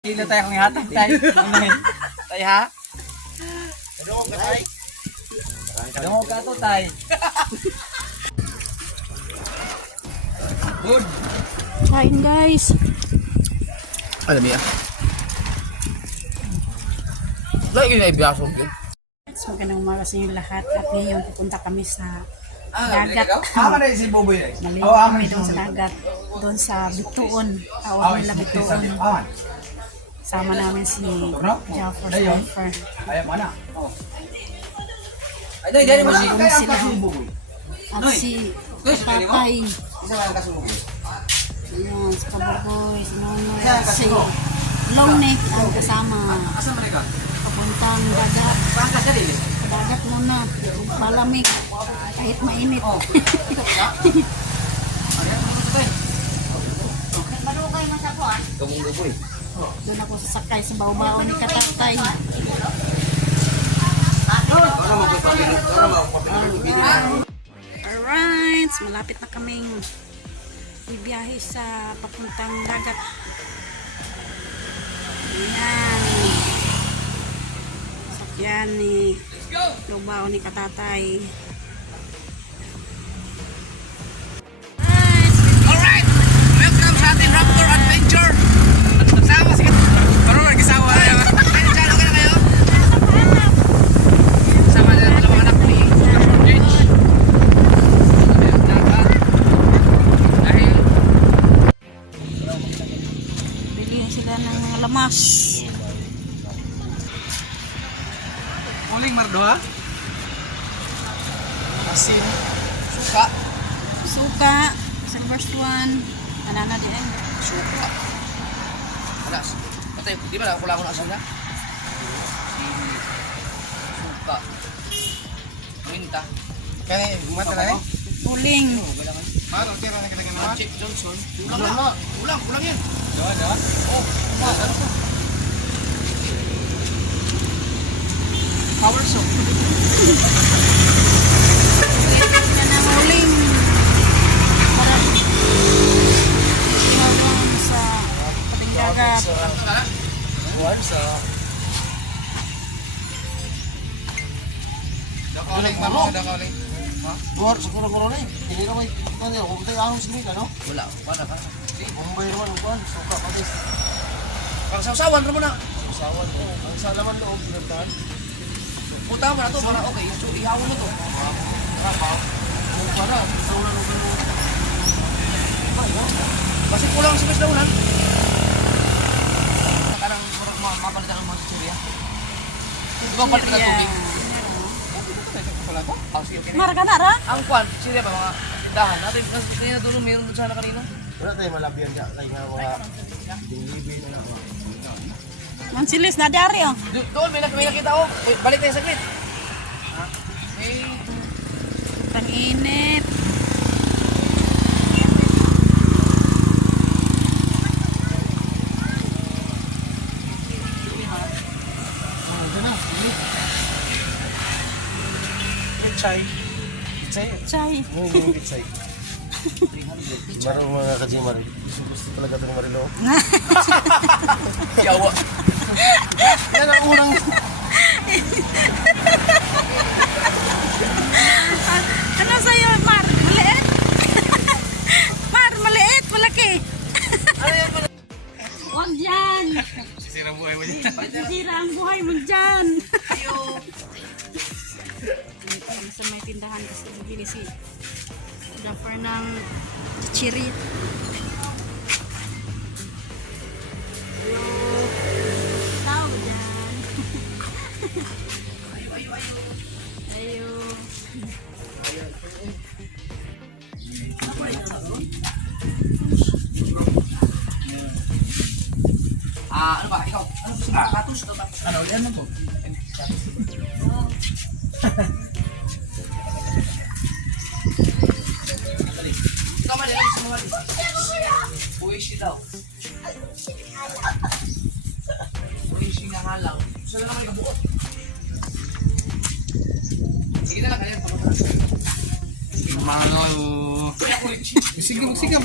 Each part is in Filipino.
Hindi na tayo kung ihatag tayo. Tayo ha? Kadungog ka to tayo. Good. Kain guys. Alam niya. Lagi na ibiyaso. So, magandang umaga sa inyo lahat. At ngayon pupunta kami sa dagat. Ama na si Boboy. Maligo kami doon sa dagat. Doon sa Bituon. Tawag nila Bituon. Sama namin si Jaffer Surfer. Ayaw mo na. Ay, dahil mo Doon sila. At si Tatay. Ayan, si Kababoy, si Nonoy, at si Lonek ang kasama. Asa man ka? Papuntang dagat. Saan ka sa dili? Dagat muna. Malamig. Kahit mainit. Kamong Boboy. Doon ako sasakay sa baw-baw ni Katatay. Alright, malapit na kaming ibiyahe sa papuntang dagat. Ayan. Sakyan ni baw-baw ni Katatay. Alright! Welcome sa ating Raptor Adventure! Sama si parang nag-isawa kayo. Chalo ka na kayo? Sama na dalawang anak ni Rich. Dahil Bilihan sila ng mga lamas. Muling Mardoha? Asin. Suka. Suka. Silver Swan. Anana din. Suka. Alas. Patay, di ba wala ko na asal na? Sili. Suka. Minta. Kaya gumata na eh? Tuling. Mahal, kaya na kita ginawa? Chip Johnson. Ulang na. Ulang yan. Dawa, dawa? Oo. Ano to? Power soap. Yan ang uling. Para tumawang sa pating dagat. Dakaling, mamo, dakaling. Luar siguro ko rin. Hindi na may ano, umtay ahos ni ka no? Wala, wala ka. Bombay naman upan, suka patis. Pang sausawan mo na. Sawan ko. Ang salaman loob pinagtan. Puta mo na to para okay. So, ihawon mo to. Kung para, saulan ko no. Kasi kulang sa kasdaunan. Karang mapalitan ang mga chichirya. Kung palitan ng tubig. Marga na ra? Ang kwan, chichirya ba mga tindahan? Natin, kanina doon, mayroon doon sana kanina. Wala tayo malabyan dyan. Kaya nga wala. Dinglibi na lang. Mansilis na dari oh. Doon, may nakita ko. Balik tayo saglit. Eh, Ang init. Chai. Chai. Chay. Hindi chai. Marong mga kajimar. Gusto talaga itong marilo. yawa. Yan ang unang. Ano sa'yo, Mar? Maliit? Mar, maliit, malaki. Huwag yan. Sisirang buhay mo dyan. Sisira ang buhay mo dyan. Dito, sa may tindahan kasi bibili si Jaffer ng chiri. Tao dyan. Ayo. Ano ba? Ikaw? Ano gusto mo? Katus? Ano? Yan mo po. Ikaw man, yan gusto mo mali. Uwishi daw. Uwishi nga halang. Gusto na naman ikabuot. Sige na lang, kaya pagkakas. Sige, sige.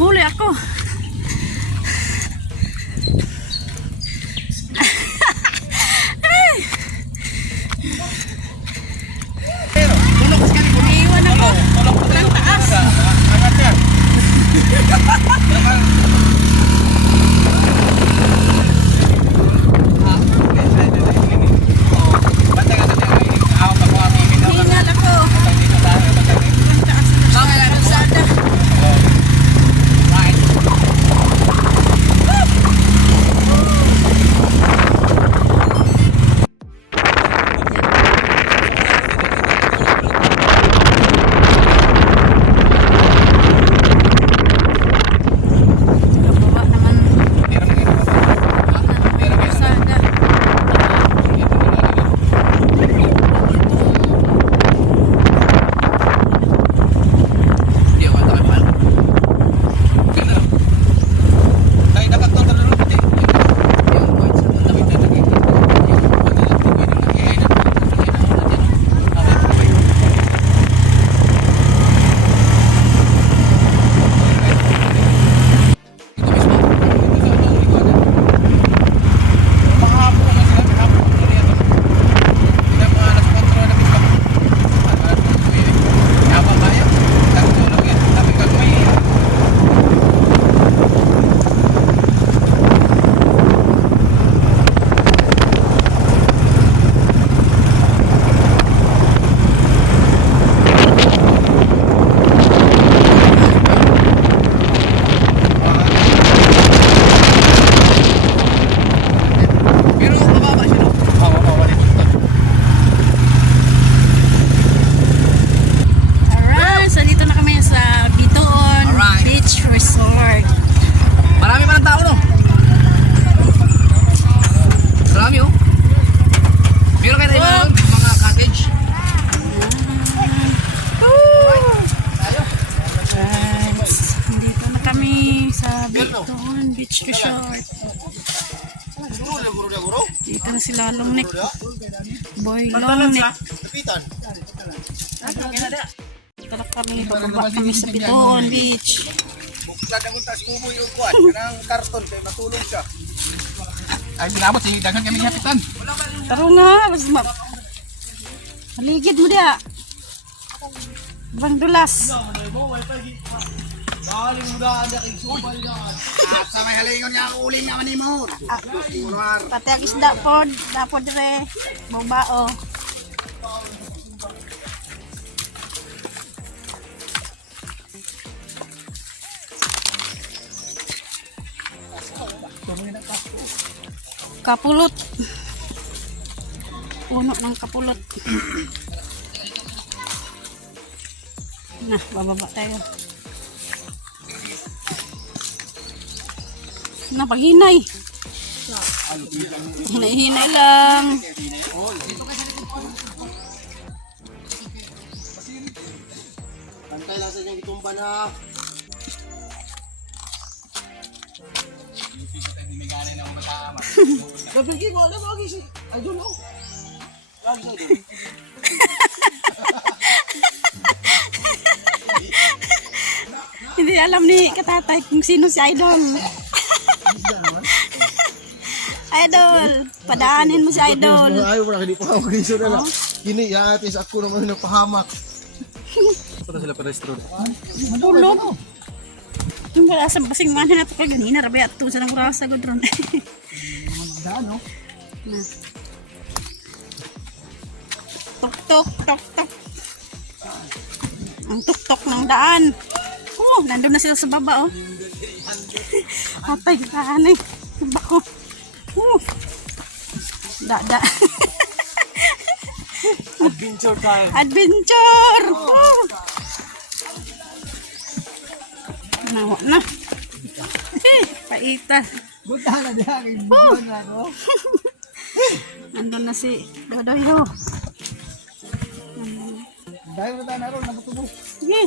nahuli ako. Iwan ako. Walang taas. Angat yan. Hingal ako. Walang taas na kalsada. Baba naman kalsada. Hindi ako tayo mahal. Pero mababa siya, no? Alright, so dito na kami sa Bitoon Alright. Beach Resort. Marami pa ng tao, no? Marami, oh. Meron kayo tayo doon, mga cottage. Tayo. Alright, dito na kami sa Bitoon Beach Resort. Dito na si Lalong Nick. Boy Long Nick. Kapitan. Dito na kami, bababa kami sa Bitoon Beach. Buklad ang untas kubo yung kuwan. Kanang karton kay matulog siya. Ay, sinabot, dagan kami niya, Pitan. Taro nga, mas maligid mo dia. Bang dulas. Sa may halingon niya ang uling naman ni mo. Pati ang isda po, dapo dire. Bubao. Kapulot. Puno ng kapulot. Nah, bababa tayo. Na paghinay. Hinay-hinay lang. Antay lang sa inyong itumba na. Gabigi ko, alam mo, I don't know. Lagi sa idol. Hindi alam ni katatay kung sino si Idol. Idol, padaanin mo si Idol. Ayaw mo na, hindi pa ako giso na lang. Gini, yatis ako naman yung nagpahamak. Para sila pa-restro. Tulog. Yung wala sa basing manhin na ito kaya ganina, rabi at tusa ng kurasa ko dron. Daan, no? Na. Tuk-tuk, tuk-tuk. Ang tuk-tuk ng daan. Oh, nandun na sila sa baba, oh. Atay, daan eh. Bako. Da. Adventure time. Adventure! Oh. Nawa na. Paita. Bunta na diha kay Buwan na, no? Nandun na si Dodoy ho. Dahil na tayo naroon, nagtubo. Sige.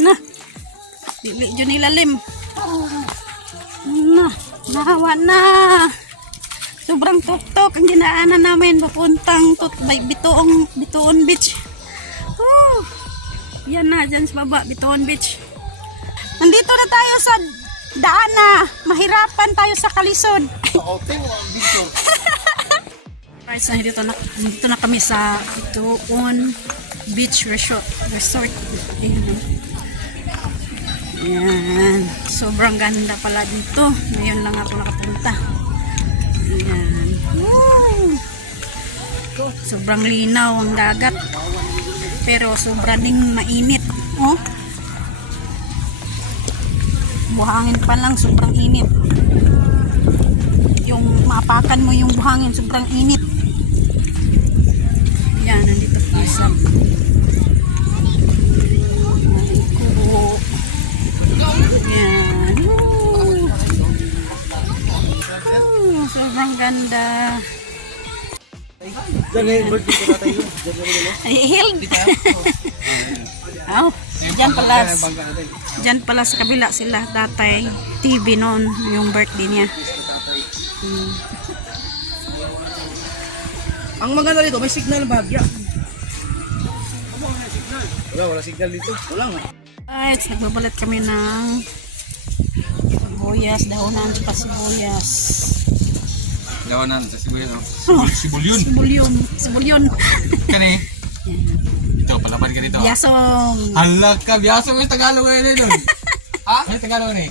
Na. Dili dyan nilalim. Na. Nahawa na. Sobrang tok-tok ang dinaanan namin papuntang Bitoon Beach. Yan na, dyan sa baba, Bituon Beach. Nandito na tayo sa daan na mahirapan tayo sa kalisod. Right, so dito na kami sa Bituon Beach Resort. Ayan. Sobrang ganda pala dito. Ngayon lang ako nakapunta. Ayan. Woo! Sobrang linaw ang dagat. Pero sobrang ding mainit. Oh. Buhangin pa lang, sobrang init. Yung maapakan mo yung buhangin, sobrang init. Yan, nandito po sa kubo. Yan. Sobrang ganda. Ay, hill. Oh, dyan pala sa kabila sila tatay TV noon yung birthday niya. Ang maganda dito, may signal bagya. Wala signal dito. Wala nga. Alright, nagbabalat kami ng sibuyas, dahonan sa sibuyas. Lawanan sa sibuyas, no? Sibulyon. Sibulyon. Kani? Ito, palapan ka dito. Yasong. Hala ka, biyasong yung Tagalog ngayon doon. Ha? Ano yung Tagalog na eh?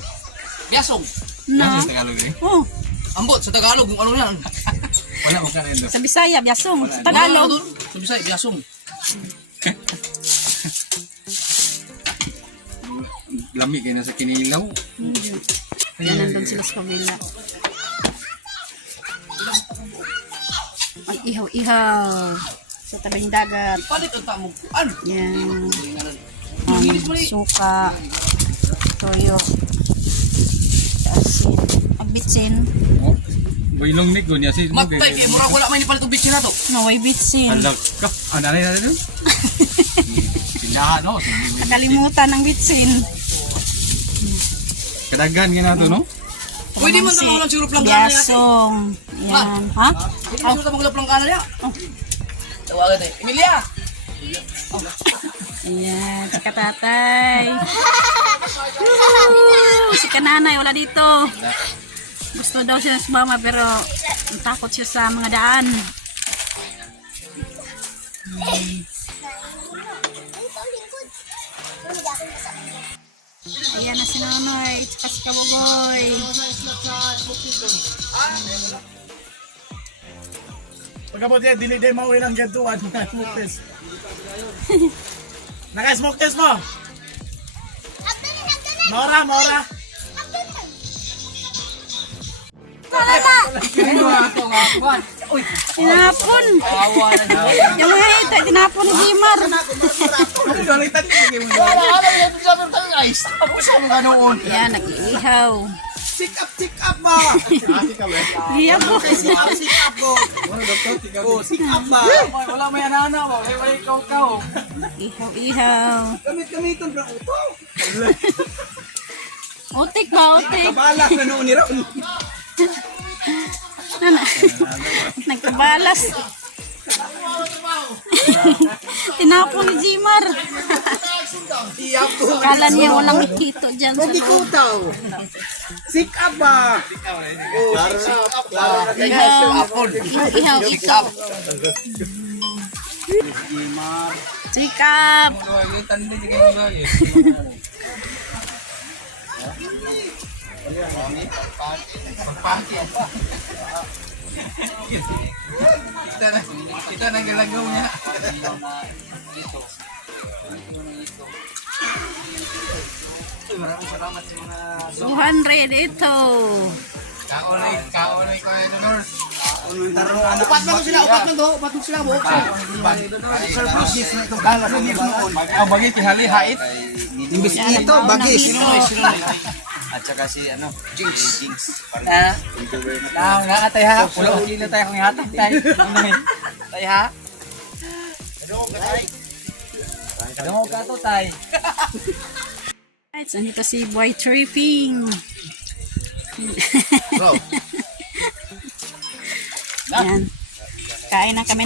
Biasong. Na. Yung Tagalog na eh? Oh, Ambot sa Tagalog, yung ano yan. Wala mo ka na yun doon. sa Bisaya, Yasong. Sa Tagalog. Sa Bisaya, biasong. Lami kayo na sa kinilaw. Yan, nandun sila sa kabila. Ang ihaw-ihaw sa tabing dagat. Palit ang tamog. Ano? Yan. Suka, toyo, asin, agbitsin. Oh, bailong nig doon. Yasi. Matay, kaya mura wala may nipalit ang bitsin na to. No, may bitsin. Hala ka. Ano na yun doon? Pinahan, no? Nakalimutan ng bitsin. Kadagan ka na ito, no? Pwede mo naman lang sirup lang gana natin. Yasong. Yan. Ha? Pwede mo sirup lang gana niya. Tawagan tayo. Emilia! Ayan, si katatay. Si kananay, wala dito. Gusto daw siya sumama pero takot siya sa mga daan. Ayan na si Nonoy, tsaka si Kabugoy. Pagkabot yan, dili day mauwi ng gantuan. Naka-smoke test. Naka-smoke test mo! Maura! Tinapon! Yung mga ito, tinapon ni Jimar. Ayan, nag-iihaw. Sick up ba? Iya po. Sick up po. Sick up ba? Wala may anana mo. Wala ikaw. Ihaw-ihaw. Kamit itong bro. Utik ba, utik? Kabalak na noon ni Raul. Nagkabalas. Tinapon ni Jimar. Iyak po. Kala niya walang hito dyan sa loob. Ikutaw. Sick up ba? Ihaw. Ihaw, ikap. Sikap. Kita nang galagaw niya. Maraming salamat sa mga... 200 ito. Kaonay ko na nurse. Upat man sila buhok sila. Oh, bagay kihali hait. Imbis ito, bagis. At saka si ano, Jinx. Nakatay ha. Uli na tayo kung hatang tayo. Tayo ha? Damo ka to tay. Right, so dito si Boy Tripping. Bro. Yan. Kain na kami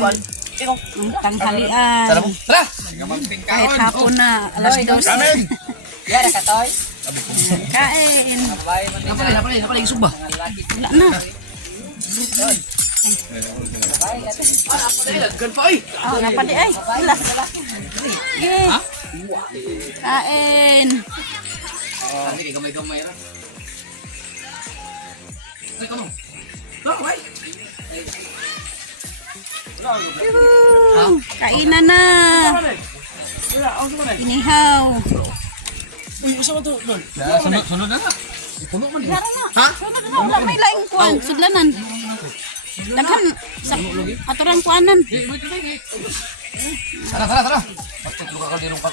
Ikaw. Ang tanghalian. Tara mo. Tara! Kahit hapon na, alas 12. Yara ka, Toy. Kain. Napalay, suba. Wala na. Gan pa ay. Oh, napali ay. Wala. Sige. Kain. Hindi, gamay-gamay ra. Ay, kamo. Ay. Yuhu. Kainan na. Inihaw. Sunod na nga. Yara na. Sunod na. Wala may laing kuwan. Sudlanan. Daghan sa aturang kuanan. Tara. Bakit luka ka dinong ka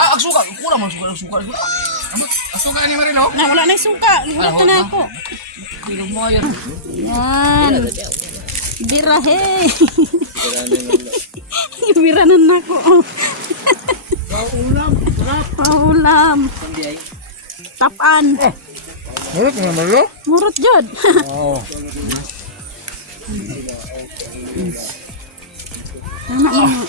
ang suka. Kurang man suka. Asuka ni Marino. Na wala na yung suka. Lihulat na ako. Pinong mo yan. Yan. Birahe. Biranan na ako. Paulam. Tapan. Murot nga malo? Murot jud. Oo. Tama mo.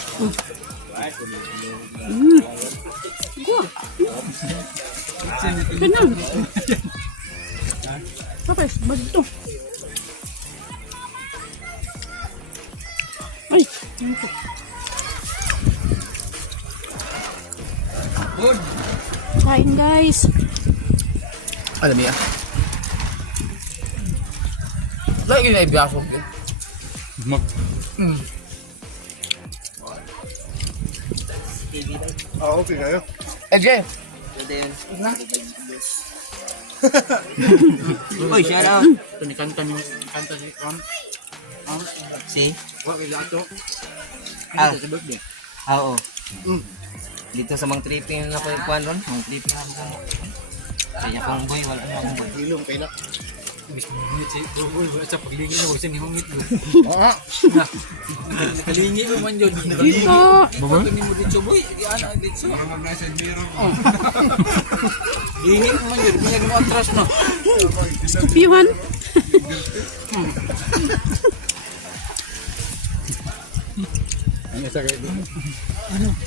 Ganun. Tapos, bagto. Ay, ano to? Kain guys. Alam niya. Lagi na ibiyasok yun. Okay kayo. Jeff. Uy, shout out. Ito ni kanta si Ron. Si? Wag ilato. Ah. Sa birthday. Oo. Dito sa mga tripping na ako ikuan ron. Mga tripping na ako. Kaya kung boy, wala na akong boy. Ilong kayo na. Bis minit si Boy wala sa paglingi na wala ni hungit. Oo. Nakalingi mo man yun. Ito. Ito ni mo dito boy. Di ana dito. Marang na sa biro. Lingi mo man yun. Kaya mo atras no. Piwan. Ano sa kay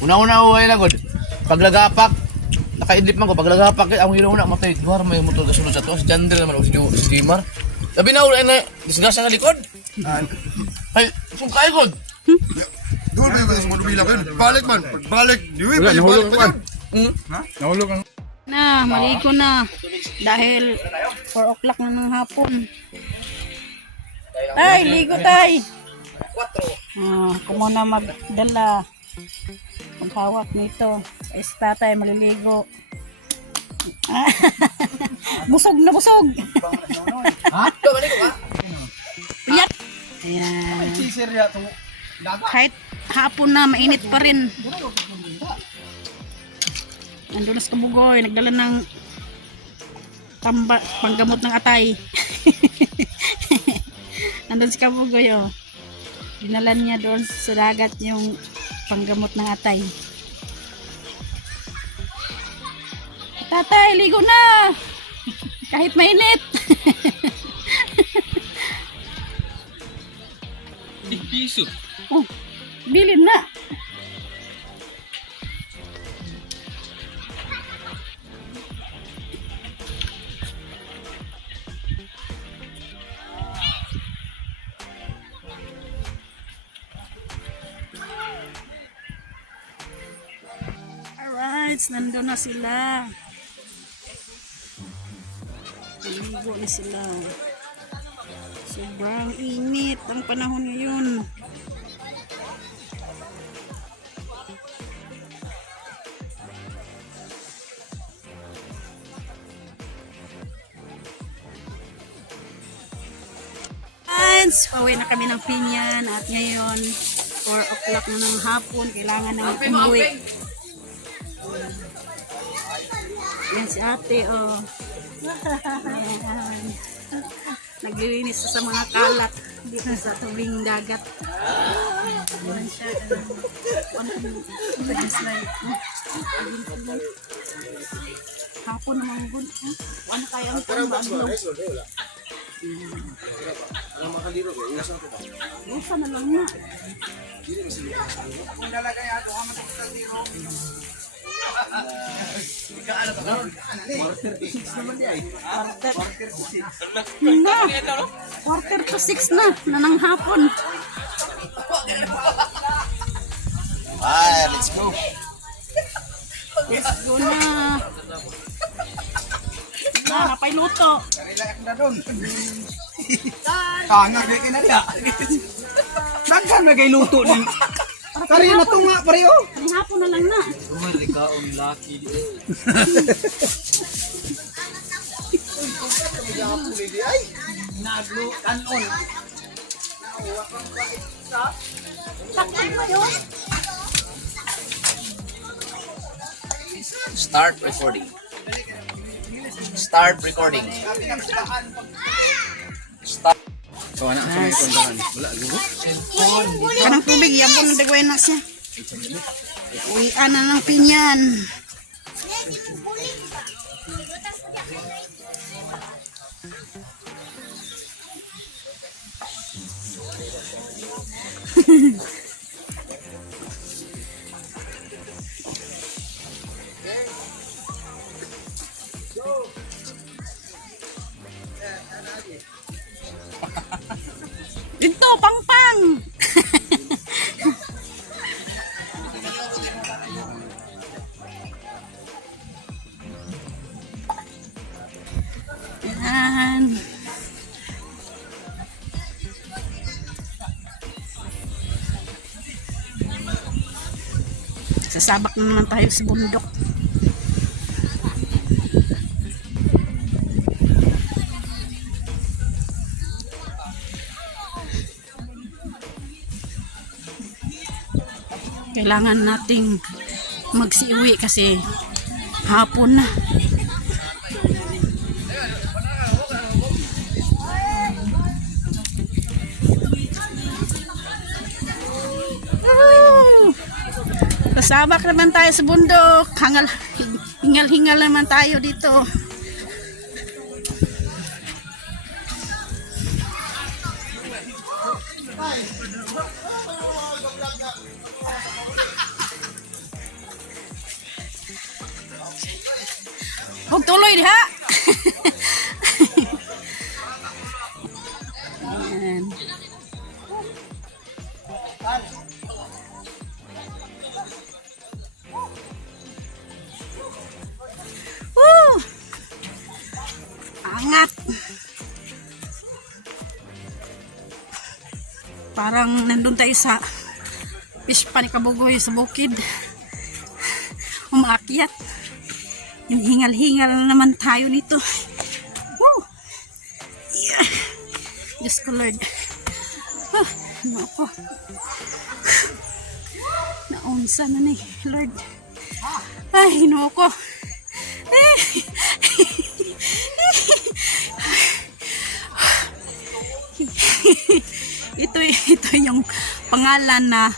Una-una huwag na god. Paglagapak. Nakaidlip man ko. Paglagapak. Ang hiro na matay. Duwar may motor kasunod sa to. Si Jander naman o si Jimar. Sabi na ulit na. Disgasa nga likod. Ay, sungkay god. Doon kayo sa mga lumila kayo. Balik man. Pagbalik. Diwi Wala, pa yung nahulog balik ka. pa. Nahulog ang Na, maligo na. Dahil 4 o'clock na ng hapon. Ay, ligo tay. Ako muna magdala. Maghawak nito. Si tatay maliligo. Busog na busog. Ha? Balik ko ba? Piyat. Ayan. Kahit hapon na, mainit pa rin. Nandun na sa Kabugoy, nagdala ng panggamot ng atay. Nandun sa Kabugoy, oh. Dinalan niya doon sa dagat yung panggamot ng atay. Tatay, ligo na! Kahit mainit. piso. Oh, bilin na. Alright, nandun na sila. Naligo na sila. Sobrang init ang panahon ngayon. Pauwi na kami ng Pinyan at ngayon 4 o'clock na ng hapon, kailangan na umuwi. Yan si ate, oh. Ayan. Naglilinis sa mga kalat dito sa tubing dagat. Ayan siya. Hapon naman gun. Ano kaya ang pang Usa na lang na. Quarter to 6 na, nanang hapon. Ay, let's go. Go na. Napay luto. Tanga kay kinala. Daghan na kay luto ni. Kari na to nga pare oh. Ang hapon na lang na. Umali ka ang lucky. Naglo kanon. Takpan mo yun. Start recording. Start recording. Start. So ana sa may kondahan. Wala gubo. Kanang tubig, yapon na dagway na siya. Uy, ana ng pinyan. Dito, pang-pang! Yan. Sasabak na naman tayo sa bundok. Kailangan nating magsiuwi kasi hapon na. Pasabak naman tayo sa bundok. Hingal-hingal naman tayo dito. Huwag tuloy diha. Ayan. Woo! Angat. Parang nandun tayo sa fish pan ni Kabugoy sa bukid. Umaakyat. Hingal-hingal na naman tayo nito. Woo! Yeah. Diyos ko Lord. Ano ako? Naunsa na ni Lord. Ay, ano ako? Ito yung pangalan na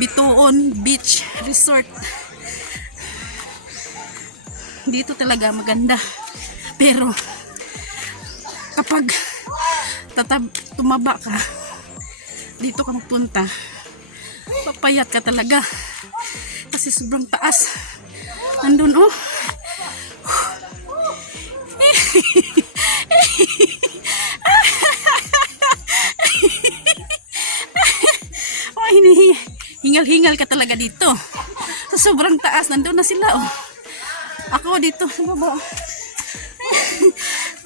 Bituon Beach Resort. Dito talaga maganda. Pero kapag tumaba ka, dito ka magpunta, papayat ka talaga. Kasi sobrang taas. Nandun oh. Oh, hingal-hingal ka talaga dito. Sa sobrang taas, nandun na sila oh. Ako dito sa baba.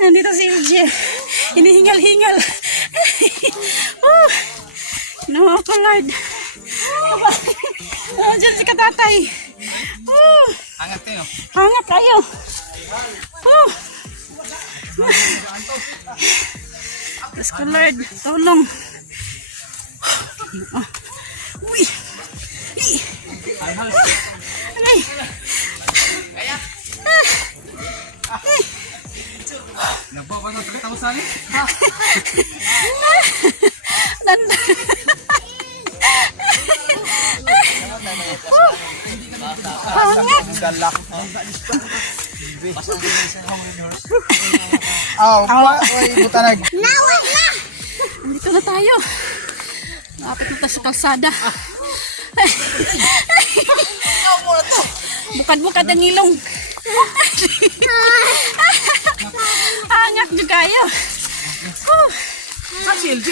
Nandito si LJ. Hinihingal-hingal. No, ako Lord. Diyan si katatay. Angat kayo. Hangat kayo. Diyos ko Lord, tolong. Uy. Ay. Nagbawa sa tausan ni. Hangat! Galak. Oh, butanag. Andito na tayo. Lapit na tayo sa kalsada. Bukad-bukad ang ilong. Hangat nyo kayo. Sa si LJ.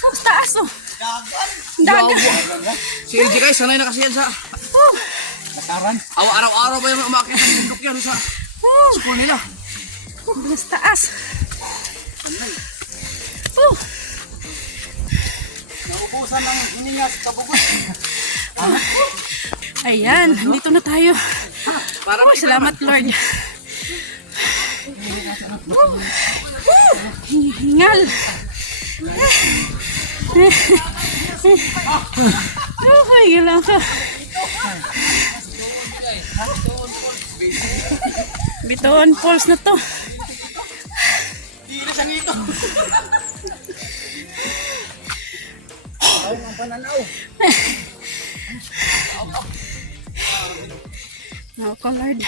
Sa taas oh. Dagan. Si LJ guys, sanay na kasi yan sa... Lakaran. Araw-araw ba yung umakit ng bundok yan sa school nila? Bilis taas. Naubusan ng ininyas kabubos. Ayan, dito na tayo. Salamat Lord. Hingal. Okay, lang ka. Bituon Falls na to. Ako Lord.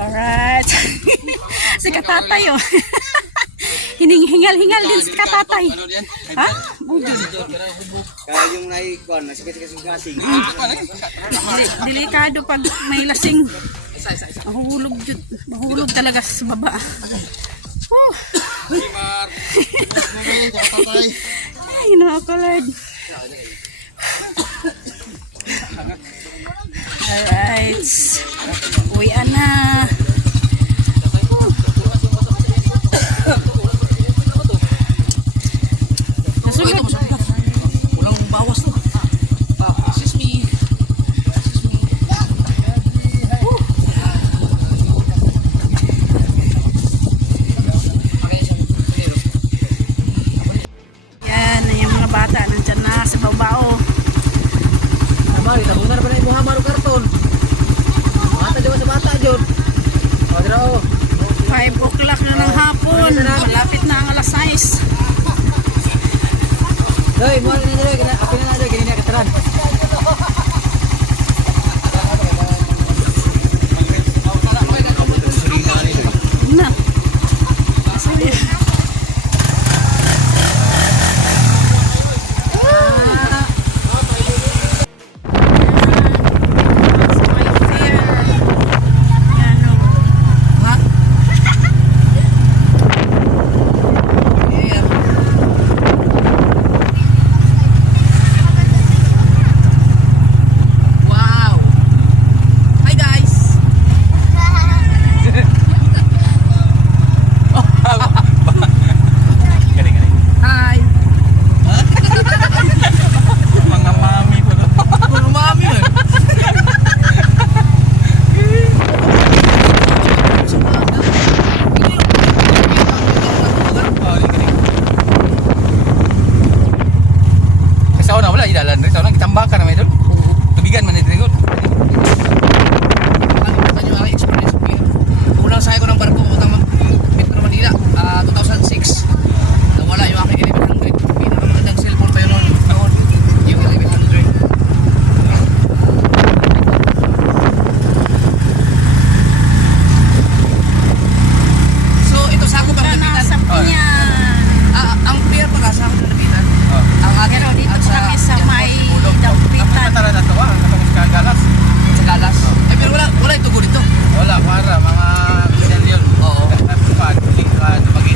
Alright. Si katatay oh. Hingal-hingal din si katatay. Ha? Budol. Kaya yung naikuan, nasigasing-gasing. Delikado pag may lasing. Mahulog jud. Mahulog talaga sa baba. Ay, nako Lord. Alright. Uwian na. Nasunod. Walang bawas to. Assist me. Yan, yung mga bata nandyan na sa babao. Mari, tabong na ba na yung Muhammad karton? Bata diwa sa bata jud. O dira o. 5 o'clock na ng hapon. Malapit na ang alas 6. Hoy, mo na dira, apil na dira gini na kataran. Na. Sige. Wow! Hi guys! Hi! Mga mami po doon. Mga mami eh. Sa una wala idalan, sa una kitambakan naman doon. Tubigan man dito. Unang sakay ko ng barko papuntang Metro Manila, 2006. Nawala yung aking 1100. Pinakamagandang cellphone pa yun noon. Yung 1100. So, ito sakop ang lapitan. Nasa Pinyan. Ang pier pag sakop ng lapitan. Ang ating Pero dito at kami sa yan po, may Ulog. Dapitan. Tara na to, katapos kagalas. Sa Galas. Ay, pero wala itugo dito. Wala, para mga Christian yun. Oo. Pag